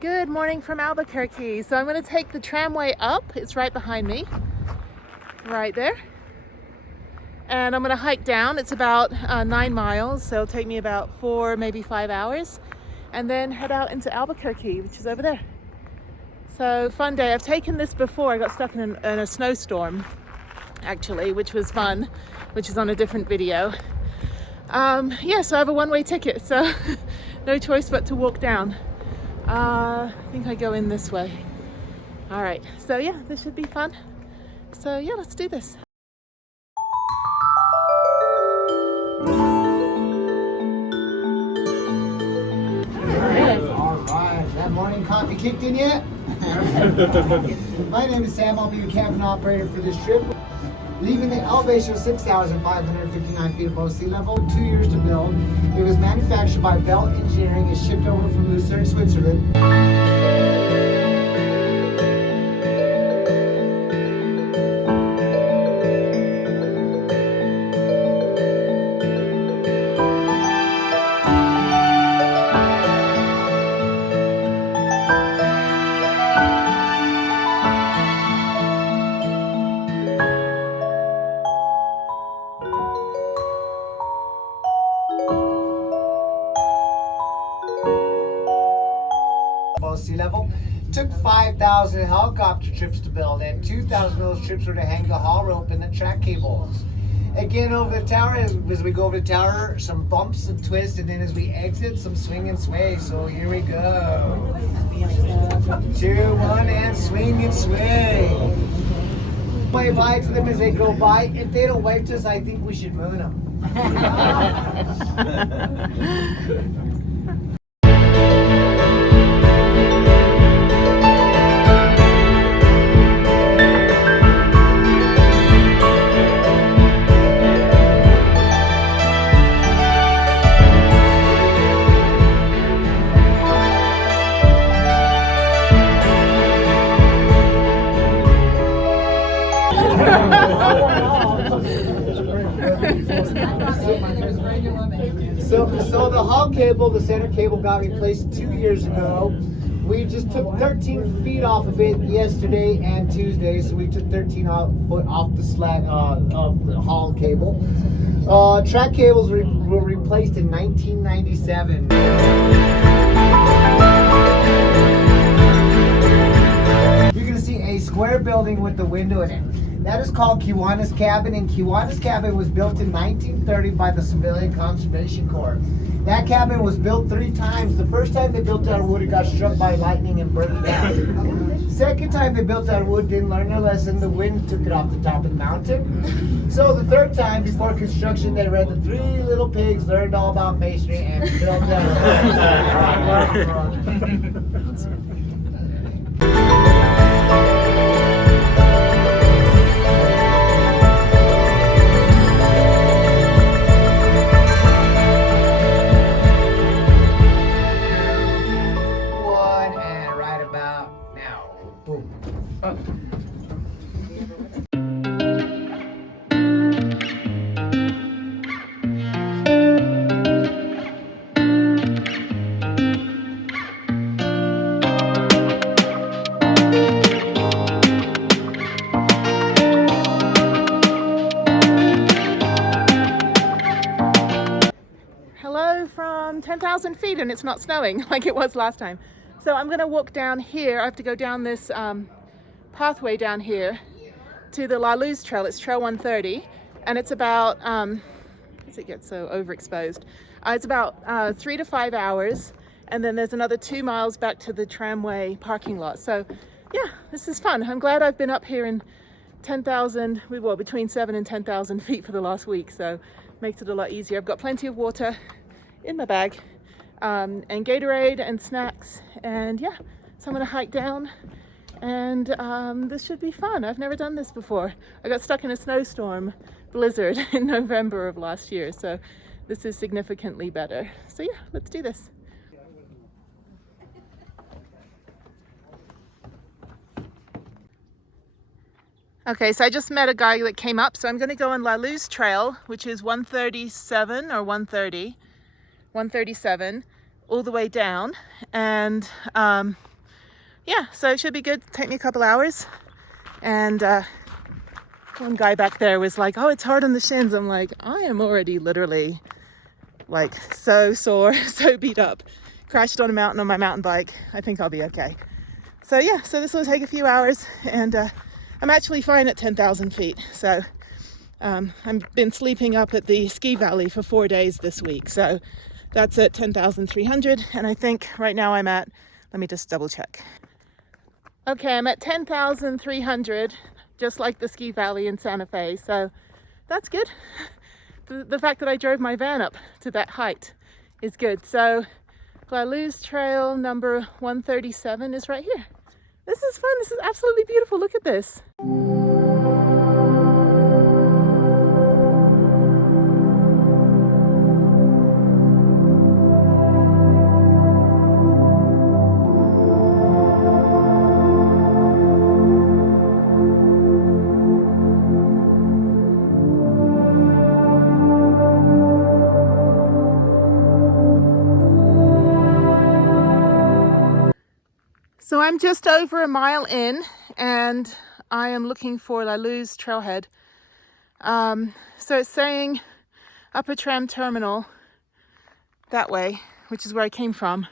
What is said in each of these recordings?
Good morning from Albuquerque. So I'm going to take the tramway up. It's right behind me, right there. And I'm going to hike down. It's about 9 miles, so it'll take me about 4, maybe 5 hours. And then head out into Albuquerque, which is over there. So fun day. I've taken this before. I got stuck in a snowstorm, actually, which was fun, which is on a different video. Yeah, so I have a one-way ticket, so no choice but to walk down. I think I go in this way. All right, so yeah, this should be fun. So yeah, let's do this. All right, that morning coffee kicked in yet? My name is Sam. I'll be your cabin operator for this trip. Leaving the elevation of 6,559 feet above sea level, 2 years to build. It was manufactured by Bell Engineering and shipped over from Lucerne, Switzerland. Sea level. Took 5,000 helicopter trips to build, and 2,000 of those trips were to hang the haul rope and the track cables. Again, over the tower, as we go over the tower, some bumps and twists, and then as we exit, some swing and sway. So here we go. 2, 1, and swing and sway. Wave hi to them as they go by. If they don't wave to us, I think we should moon them. So the hull cable, the center cable, got replaced 2 years ago. We just took 13 feet off of it yesterday and Tuesday, so we took 13 foot off the slat of the hull cable. Track cables were replaced in 1997. You're gonna see a square building with the window in it. That is called Kiwanis Cabin, and Kiwanis Cabin was built in 1930 by the Civilian Conservation Corps. That cabin was built 3 times. The first time they built it out of wood, it got struck by lightning and burned down. Second time they built it out of wood, didn't learn their lesson. The wind took it off the top of the mountain. So the third time, before construction, they read the 3 Little Pigs, learned all about masonry, and built that. Hello from 10,000 feet, and it's not snowing like it was last time. So I'm going to walk down here. I have to go down this pathway down here to the La Luz Trail. It's Trail 130, and it's about, as it gets so overexposed, it's about 3 to 5 hours, and then there's another 2 miles back to the tramway parking lot. So yeah, this is fun. I'm glad I've been up here in 10,000, well, between 7 and 10,000 feet for the last week, so makes it a lot easier. I've got plenty of water in my bag, and Gatorade and snacks, and yeah, so I'm gonna hike down, and this should be fun. I've never done this before. I got stuck in a snowstorm blizzard in November of last year, so this is significantly better. So yeah, let's do this. Okay, so I just met a guy that came up, so I'm going to go on La Luz Trail, which is 137 or 130, 137. all the way down. And yeah, so it should be good. Take me a couple hours. And one guy back there was like, oh, it's hard on the shins. I'm like, I am already literally like so sore, so beat up. Crashed on a mountain on my mountain bike. I think I'll be okay. So yeah, so this will take a few hours, and I'm actually fine at 10,000 feet. So I've been sleeping up at the ski valley for 4 days this week. So that's at 10,300. And I think right now I'm at, let me just double check. Okay, I'm at 10,300, just like the ski valley in Santa Fe. So that's good. The fact that I drove my van up to that height is good. So La Luz Trail number 137 is right here. This is fun. This is absolutely beautiful. Look at this. So I'm just over a mile in, and I am looking for La Luz Trailhead. So it's saying Upper Tram Terminal that way, which is where I came from.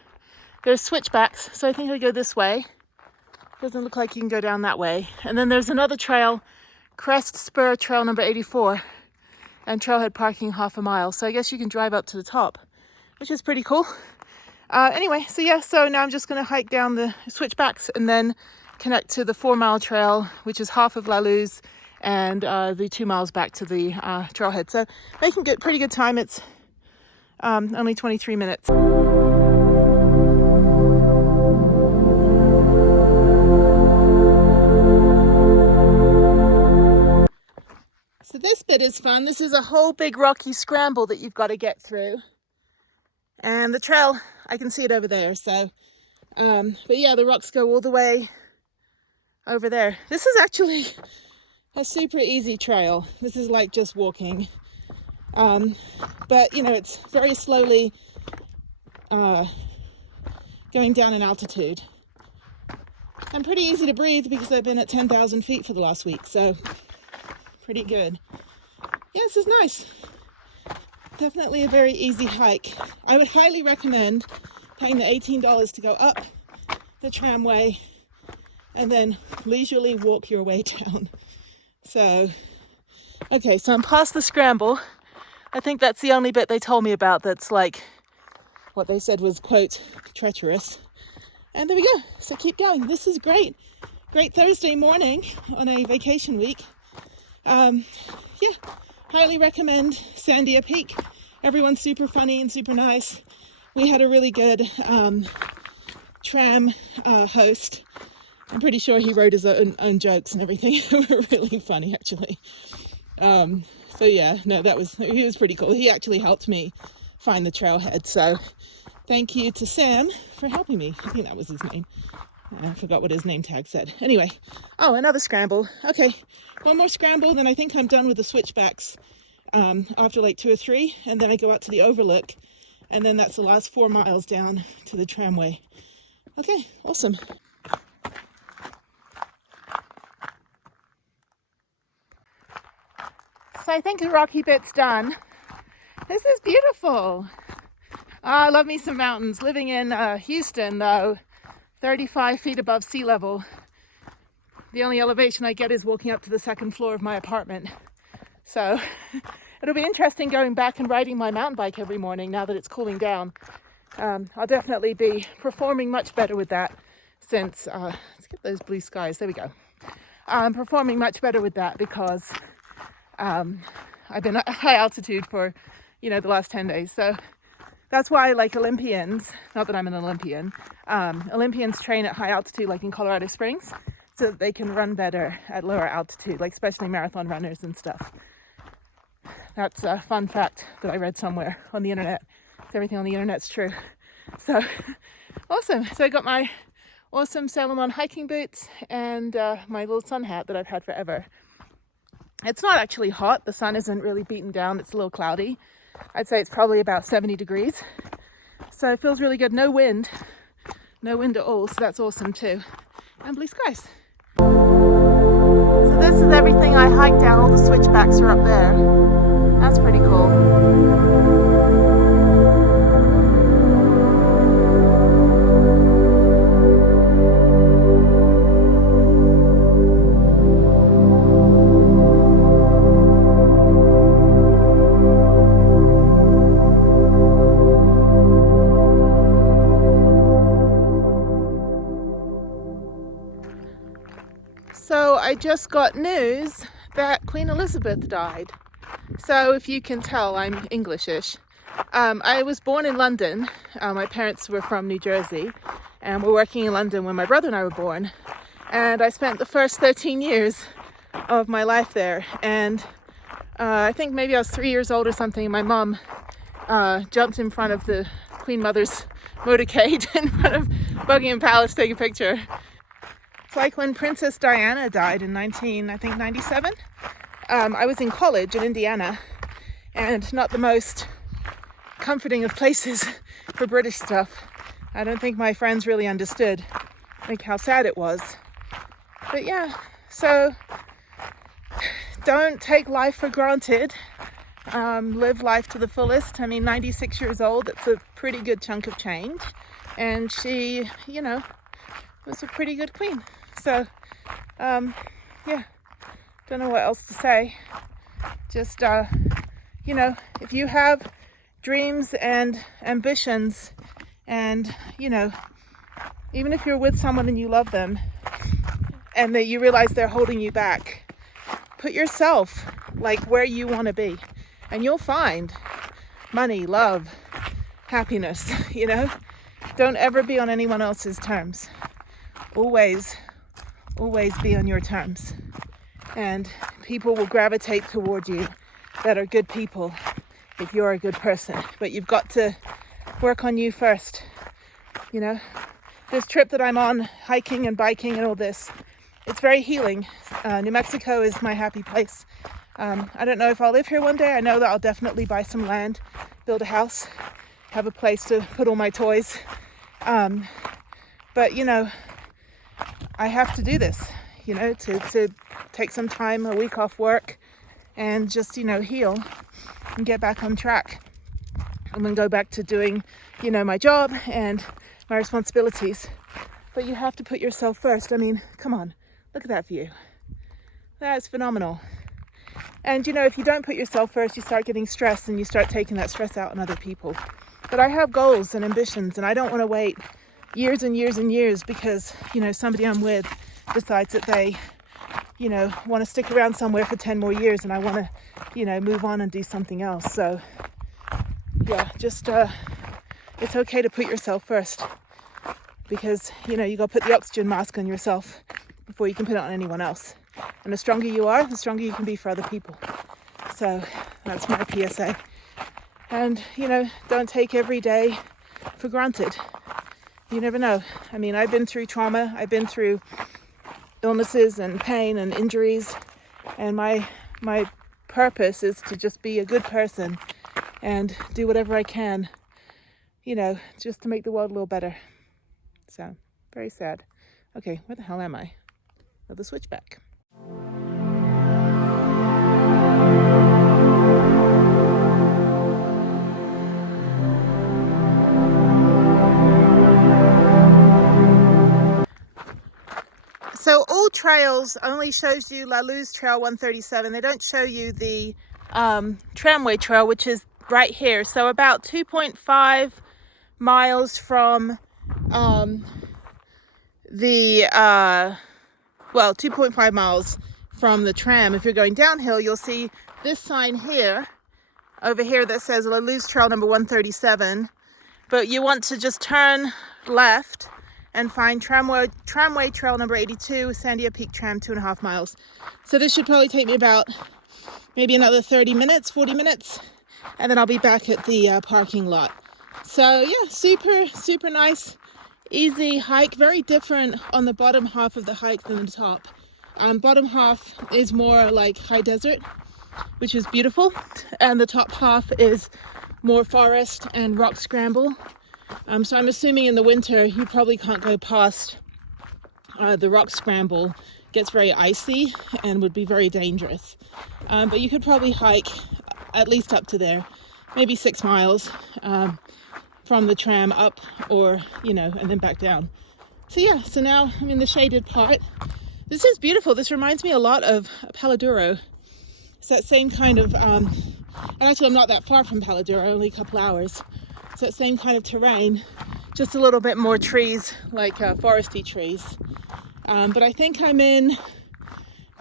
There's switchbacks, so I think I go this way. Doesn't look like you can go down that way. And then there's another trail, Crest Spur Trail number 84, and trailhead parking half a mile. So I guess you can drive up to the top, which is pretty cool. Anyway, so yeah, so now I'm just going to hike down the switchbacks and then connect to the 4 mile trail, which is half of La Luz, and the 2 miles back to the trailhead. So making pretty good time. It's only 23 minutes. So this bit is fun. This is a whole big rocky scramble that you've got to get through. And the trail, I can see it over there. So, but yeah, the rocks go all the way over there. This is actually a super easy trail. This is like just walking. But you know, it's very slowly going down in altitude. And pretty easy to breathe because I've been at 10,000 feet for the last week. So pretty good. Yeah, this is nice. Definitely a very easy hike. I would highly recommend paying the $18 to go up the tramway and then leisurely walk your way down. So, okay, so I'm past the scramble. I think that's the only bit they told me about that's like what they said was, quote, treacherous. And there we go. So keep going. This is great. Great Thursday morning on a vacation week. Yeah, highly recommend Sandia Peak. Everyone's super funny and super nice. We had a really good tram host. I'm pretty sure he wrote his own jokes and everything. They were really funny, actually. So yeah, no, he was pretty cool. He actually helped me find the trailhead. So thank you to Sam for helping me. I think that was his name. I forgot what his name tag said. Anyway, oh, another scramble. Okay, one more scramble, then I think I'm done with the switchbacks after like 2 or 3, and then I go out to the overlook, and then that's the last 4 miles down to the tramway. Okay, awesome. So I think the rocky bit's done. This is beautiful. I love me some mountains. Living in Houston, though, 35 feet above sea level. The only elevation I get is walking up to the 2nd floor of my apartment. So it'll be interesting going back and riding my mountain bike every morning now that it's cooling down. I'll definitely be performing much better with that since, let's get those blue skies, there we go. I'm performing much better with that because I've been at high altitude for, the last 10 days. So that's why, like, Olympians, not that I'm an Olympian, Olympians train at high altitude, like in Colorado Springs, so that they can run better at lower altitude, like especially marathon runners and stuff. That's a fun fact that I read somewhere on the internet. Everything on the internet's true. So, awesome. So I got my awesome Salomon hiking boots and my little sun hat that I've had forever. It's not actually hot. The sun isn't really beaten down. It's a little cloudy. I'd say it's probably about 70 degrees. So it feels really good. No wind at all, so that's awesome too. And blue skies. So this is everything I hiked down. All the switchbacks are up there. That's pretty cool. So I just got news that Queen Elizabeth died. So if you can tell, I'm Englishish. I was born in London. My parents were from New Jersey and were working in London when my brother and I were born. And I spent the first 13 years of my life there. And I think maybe I was 3 years old or something. My mom jumped in front of the Queen Mother's motorcade in front of Buckingham Palace to take a picture. It's like when Princess Diana died in 1997. I was in college in Indiana, and not the most comforting of places for British stuff. I don't think my friends really understood like how sad it was. But yeah, so don't take life for granted. Live life to the fullest. I mean, 96 years old, that's a pretty good chunk of change. And she, you know, was a pretty good queen. So, yeah, don't know what else to say. Just, you know, if you have dreams and ambitions and, you know, even if you're with someone and you love them and that you realize they're holding you back, put yourself like where you want to be and you'll find money, love, happiness, you know. Don't ever be on anyone else's terms. Always be on your terms, and people will gravitate toward you that are good people if you're a good person. But you've got to work on you first. You know, this trip that I'm on, hiking and biking and all this, it's very healing. New Mexico is my happy place. I don't know if I'll live here one day. I know that I'll definitely buy some land, build a house, have a place to put all my toys. But you know, I have to do this, you know, to take some time, a week off work and just, you know, heal and get back on track. I'm going to go back to doing, you know, my job and my responsibilities. But you have to put yourself first. I mean, come on, look at that view. That's phenomenal. And, you know, if you don't put yourself first, you start getting stressed and you start taking that stress out on other people. But I have goals and ambitions and I don't want to wait years and years and years because, you know, somebody I'm with decides that they, you know, want to stick around somewhere for 10 more years and I want to, you know, move on and do something else. So yeah, just it's okay to put yourself first because, you know, you got to put the oxygen mask on yourself before you can put it on anyone else. And the stronger you are, the stronger you can be for other people. So that's my PSA. And, you know, don't take every day for granted. You never know. I mean, I've been through trauma. I've been through illnesses and pain and injuries. And my purpose is to just be a good person and do whatever I can, you know, just to make the world a little better. So, very sad. Okay, where the hell am I? Oh, the switchback. So all trails only shows you La Luz Trail 137. They don't show you the tramway trail, which is right here. So about 2.5 miles from 2.5 miles from the tram. If you're going downhill, you'll see this sign here, over here, that says La Luz Trail number 137. But you want to just turn left and find tramway trail number 82, Sandia Peak Tram, 2.5 miles. So this should probably take me about maybe another 30 minutes, 40 minutes, and then I'll be back at the parking lot. So yeah, super nice, easy hike, very different on the bottom half of the hike than the top. Bottom half is more like high desert, which is beautiful, and the top half is more forest and rock scramble. So I'm assuming in the winter you probably can't go past the rock scramble. It gets very icy and would be very dangerous. But you could probably hike at least up to there, maybe 6 miles from the tram up, or, you know, and then back down. So yeah, so now I'm in the shaded part. This is beautiful. This reminds me a lot of Paladuro. It's that same kind of, and actually I'm not that far from Paladuro, only a couple hours. It's that same kind of terrain, just a little bit more trees, like foresty trees. But I think I'm in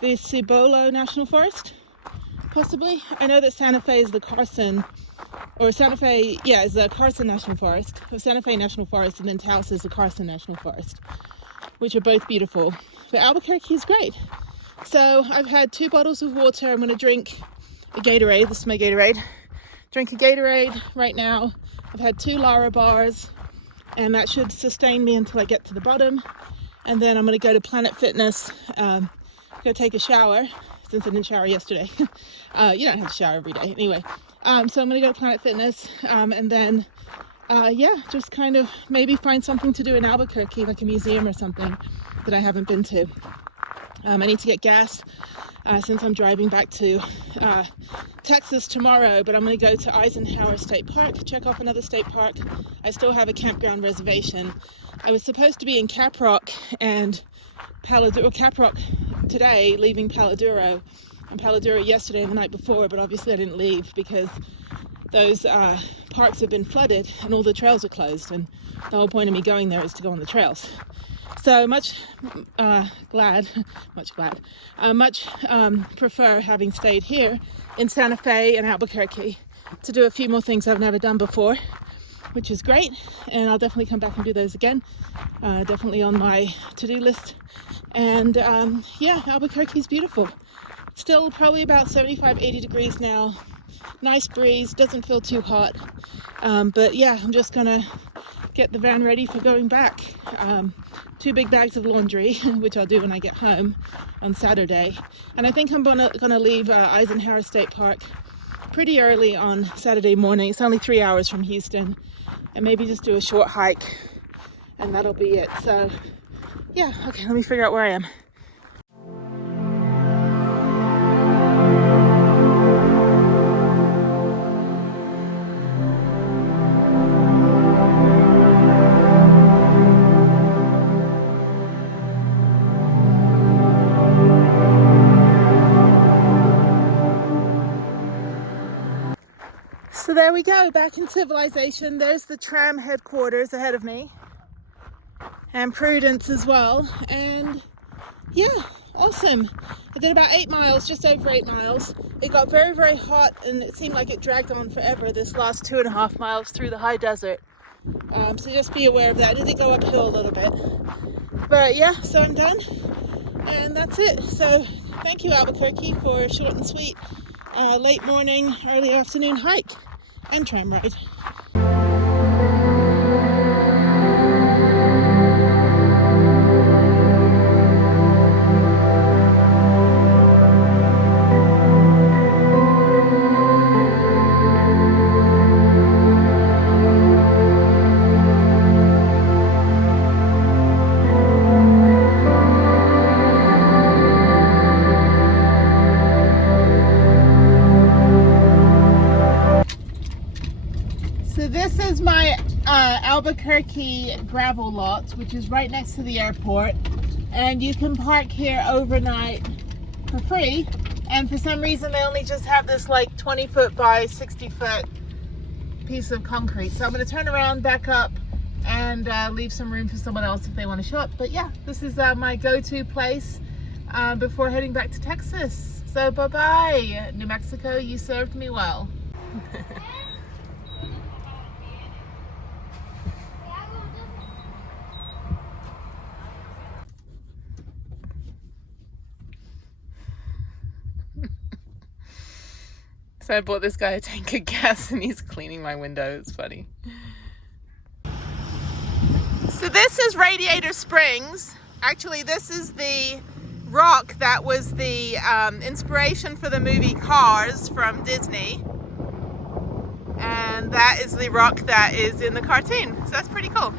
the Cibolo National Forest, possibly. I know that Santa Fe is the Carson, or Santa Fe, yeah, is the Carson National Forest. So Santa Fe National Forest, and then Taos is the Carson National Forest, which are both beautiful. But Albuquerque is great. So I've had 2 bottles of water. I'm going to drink a Gatorade. This is my Gatorade. Drink a Gatorade right now. I've had 2 Lara bars, and that should sustain me until I get to the bottom. And then I'm going to go to Planet Fitness, go take a shower, since I didn't shower yesterday. You don't have to shower every day anyway. So I'm going to go to Planet Fitness, and then, yeah, just kind of maybe find something to do in Albuquerque, like a museum or something that I haven't been to. I need to get gas since I'm driving back to Texas tomorrow, but I'm going to go to Eisenhower State Park, check off another state park. I still have a campground reservation. I was supposed to be in Caprock and Caprock today, leaving Paladuro, and Paladuro yesterday and the night before, but obviously I didn't leave because those parks have been flooded and all the trails are closed, and the whole point of me going there is to go on the trails. So much prefer having stayed here in Santa Fe and Albuquerque to do a few more things I've never done before, which is great, and I'll definitely come back and do those again. Definitely on my to-do list. And yeah, Albuquerque is beautiful. It's still probably about 75-80 degrees now. Nice breeze, doesn't feel too hot. But yeah, I'm just gonna get the van ready for going back. 2 big bags of laundry, which I'll do when I get home on Saturday. And I think I'm gonna leave Eisenhower State Park pretty early on Saturday morning. It's only 3 hours from Houston, and maybe just do a short hike, and that'll be it. So yeah, okay, let me figure out where I am. So there we go, back in civilization. There's the tram headquarters ahead of me, and Prudence as well. And yeah, awesome. I did about 8 miles, just over 8 miles. It got very, very hot, and it seemed like it dragged on forever this last 2.5 miles through the high desert. So just be aware of that. It did go uphill a little bit. But yeah, so I'm done, and that's it. So thank you, Albuquerque, for a short and sweet late morning, early afternoon hike and tram ride. So this is my Albuquerque gravel lot, which is right next to the airport, and you can park here overnight for free. And for some reason they only just have this like 20-foot by 60-foot piece of concrete. So I'm going to turn around, back up, and leave some room for someone else if they want to show up. But yeah, this is my go-to place before heading back to Texas. So bye-bye, New Mexico, you served me well. So I bought this guy a tank of gas and he's cleaning my window. It's funny. So this is Radiator Springs. Actually, this is the rock that was the inspiration for the movie Cars from Disney. And And that is the rock that is in the cartoon. So that's pretty cool.